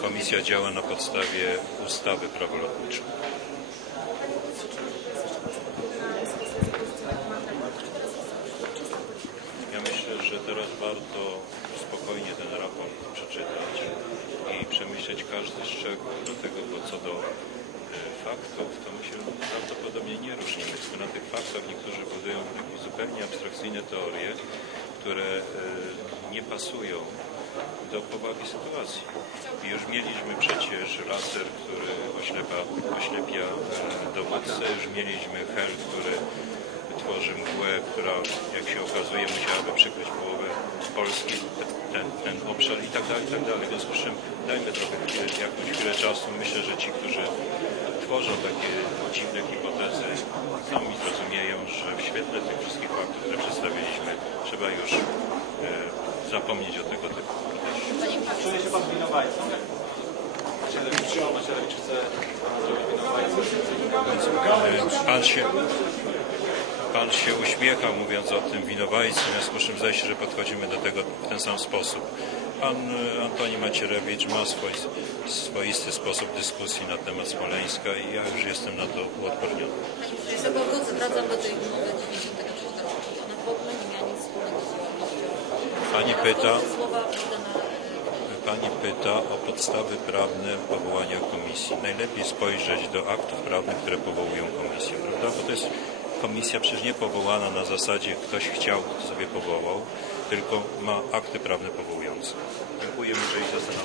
Komisja działa na podstawie ustawy prawo lotnicze. Ja myślę, że teraz warto spokojnie ten raport przeczytać i przemyśleć każdy szczegół do tego, bo co do e, faktów, to my się prawdopodobnie nie różnimy. Tylko na tych faktach niektórzy budują zupełnie abstrakcyjne teorie, które e, nie pasują do powagi sytuacji. Już mieliśmy przecież laser, który oślepa, oślepia e, dowódcę, już mieliśmy hel, który tworzy mgłę, która jak się okazuje musiałaby przykryć połowę Polski, ten, ten obszar i tak dalej, i tak dalej. W związku z czym dajmy trochę jakąś chwilę czasu. Myślę, że ci, którzy tworzą takie dziwne hipotezy, sami zrozumieją, że w świetle tych wszystkich faktów, które przedstawiliśmy, trzeba już e, zapomnieć o tego typu. Czuje się pan winowajcą? Macierewicz, Macierewicz chce zrobić winowajcą. Pan się, pan się uśmiecha mówiąc o tym winowajcy, w związku z czym zdaje się, że podchodzimy do tego w ten sam sposób. Pan e, Antoni Macierewicz ma swój, swoisty sposób dyskusji na temat Smoleńska i ja już jestem na to uodporniony. Jeżeli sobie powrócę, wracam do tej umowy 93 roku. Ona w ogóle nie miała nic wspólnego z działalnością. Pani pyta, Słowa pani pyta o podstawy prawne powołania komisji. Najlepiej spojrzeć do aktów prawnych, które powołują komisję, prawda? Bo to jest komisja przecież nie powołana na zasadzie ktoś chciał, to sobie powołał, tylko ma akty prawne powołujące. Dziękuję, jeżeli zastanawiam.